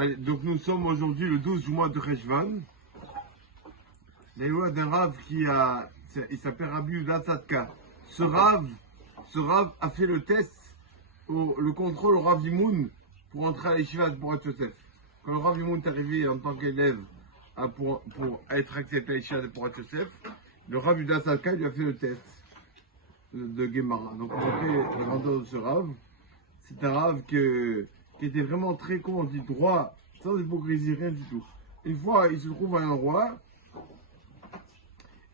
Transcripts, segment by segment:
Allez, donc nous sommes aujourd'hui le 12 du mois de Cheshvan. La loi d'un Rav il s'appelle Rabbi Yehuda Tzadka. Ce Rav a fait le test, le contrôle au Rav Imoun pour entrer à l'Yeshiva de Porat Yosef. Quand le Rav Imoun est arrivé en tant qu'élève pour être accepté à l'Yeshiva de Porat Yosef, le Rav Yehuda Tzadka lui a fait le test de Gemara. Donc on a fait la grandeur de ce Rav. C'est un Rav qui était vraiment très con, dit droit, sans hypocrisie, rien du tout. Une fois, il se trouve à un endroit,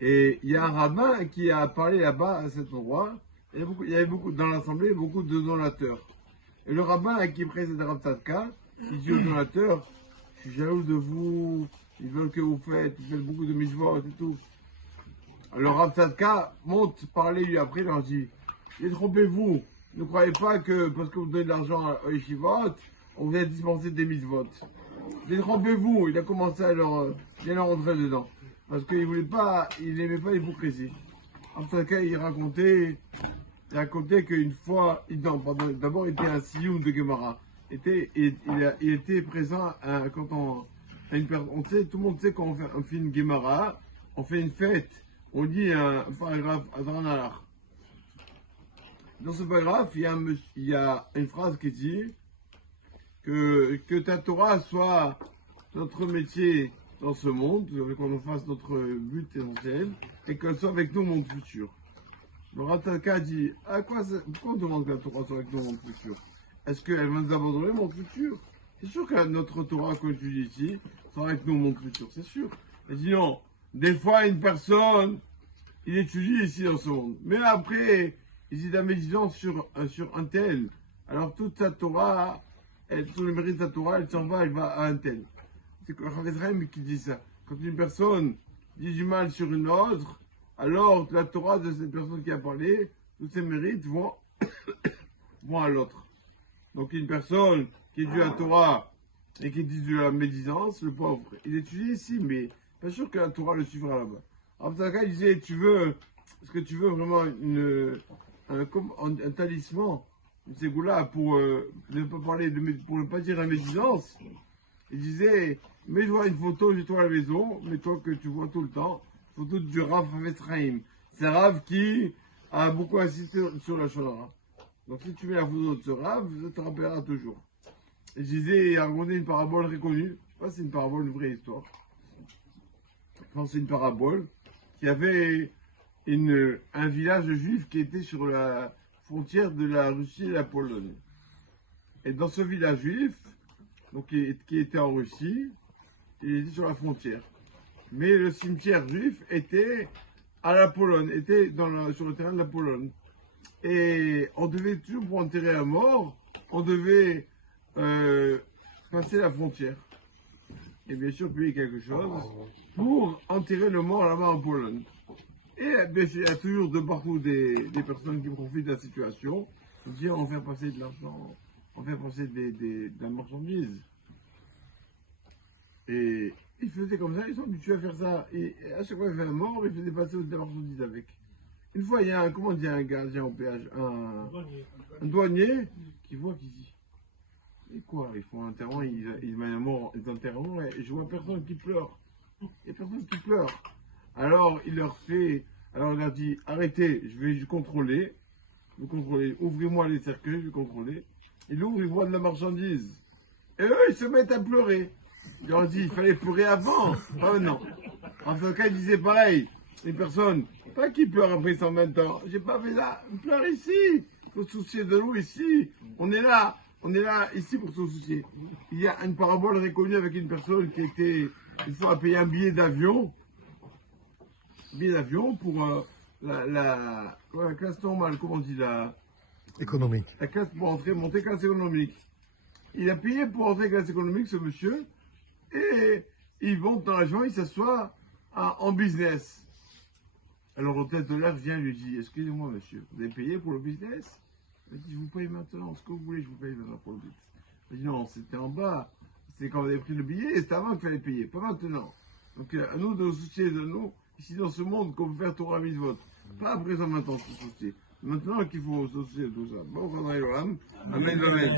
et il y a un rabbin qui a parlé là-bas à cet endroit. Il y avait beaucoup dans l'assemblée, beaucoup de donateurs. Et le rabbin à qui précède Rav Tzadka, il dit aux donateurs, je suis jaloux de vous, ils veulent que vous faites beaucoup de mitzvot et tout. Alors Rav Tzadka monte parler lui après, il leur dit, détrompez-vous, ne croyez pas que parce que vous donnez de l'argent à Yeshivot, on vient dispenser des mitzvot. Détrompez-vous, il a commencé à leur rentrer dedans. Parce qu'il n'aimait pas l'hypocrisie. En tout cas, il racontait qu'une fois, d'abord il était un sioum de Gemara. Il était présent tout le monde sait quand on fait une Gemara, on fait une fête, on dit un paragraphe à Dranalach. Dans ce paragraphe, il y a une phrase qui dit que ta Torah soit notre métier dans ce monde, qu'on en fasse notre but essentiel, et qu'elle soit avec nous au monde futur. Le Rav Tzadka dit, pourquoi on demande que la Torah soit avec nous au monde futur? Est-ce qu'elle va nous abandonner au monde futur? C'est sûr que notre Torah, comme tu dis ici, sera avec nous au monde futur, c'est sûr. Elle dit non, des fois une personne, il étudie ici dans ce monde, mais après, il a méditation sur un tel, alors toute sa Torah, tout le mérite de sa Torah, elle s'en va, elle va à un tel. C'est que Rav Ezraïm qui dit ça. Quand une personne dit du mal sur une autre, alors la Torah de cette personne qui a parlé, tous ses mérites vont à l'autre. Donc une personne qui étudie la Torah et qui dit de la médisance, le pauvre, il étudie ici, mais pas sûr que la Torah le suivra là-bas. Rav Tzadka disait, est-ce que tu veux vraiment un talisman, une ségoula pour ne pas dire la médisance? Il disait, mets-toi une photo de toi à la maison, mets-toi que tu vois tout le temps, photo du Rav Ezraïm. C'est un Rav qui a beaucoup insisté sur la Shonara. Donc si tu mets la photo de ce Rav, ça te rappellera toujours. Et je disais, il a raconté une parabole très connue, je ne sais pas si c'est une parabole, une vraie histoire. Je pense que c'est une parabole, qui avait un village juif qui était sur la frontière de la Russie et la Pologne. Et dans ce village juif, donc qui était en Russie, il était sur la frontière. Mais le cimetière juif était à la Pologne, était sur le terrain de la Pologne. Et on devait toujours, pour enterrer un mort, on devait passer la frontière. Et bien sûr, payer quelque chose pour enterrer le mort là-bas en Pologne. Et bien sûr, il y a toujours de partout des personnes qui profitent de la situation. On dit, on fait passer de l'argent, on fait passer de la marchandise. Et ils faisaient comme ça, ils sont habitués à faire ça. Et à chaque fois qu'il y avait un mort, ils faisaient passer de la marchandise avec. Une fois, il y a un gardien au péage, un douanier, qui voit, qui dit, et quoi, ils font un enterrement, ils mettent un mort, ils enterrement, et je vois personne qui pleure. Il n'y a personne qui pleure. Alors, il leur dit, arrêtez, je vais contrôler, ouvrez-moi les cercueils, je vais contrôler. Il ouvre, il voit de la marchandise. Et eux, ils se mettent à pleurer. Il leur dit, il fallait pleurer avant, pas maintenant. En tout cas, il disait pareil, les personnes, pas qui pleurent après 120 ans, j'ai pas fait ça, on pleure ici, il faut se soucier de nous ici, on est là ici pour se soucier. Il y a une parabole reconnue avec une personne qui était, une fois, à payer un billet d'avion pour la classe normale, comment on dit, économique. La classe pour monter classe économique. Il a payé pour entrer classe économique, ce monsieur, et il monte dans l'avion, il s'assoit en business. Alors l'hôtesse de l'air vient lui dit, excusez-moi monsieur, vous avez payé pour le business? Il dit, je vous paye maintenant, ce que vous voulez, je vous paye maintenant pour le business. Il dit, non, c'était en bas, c'est quand vous avez pris le billet, et c'était avant qu'il fallait payer, pas maintenant. Donc à nous de nous soucier de nous, ici dans ce monde, qu'on peut faire Torah Mitzvot. Pas après ça maintenant se soucier. Maintenant qu'il faut se soucier de tout ça. Bon, Amen, amen.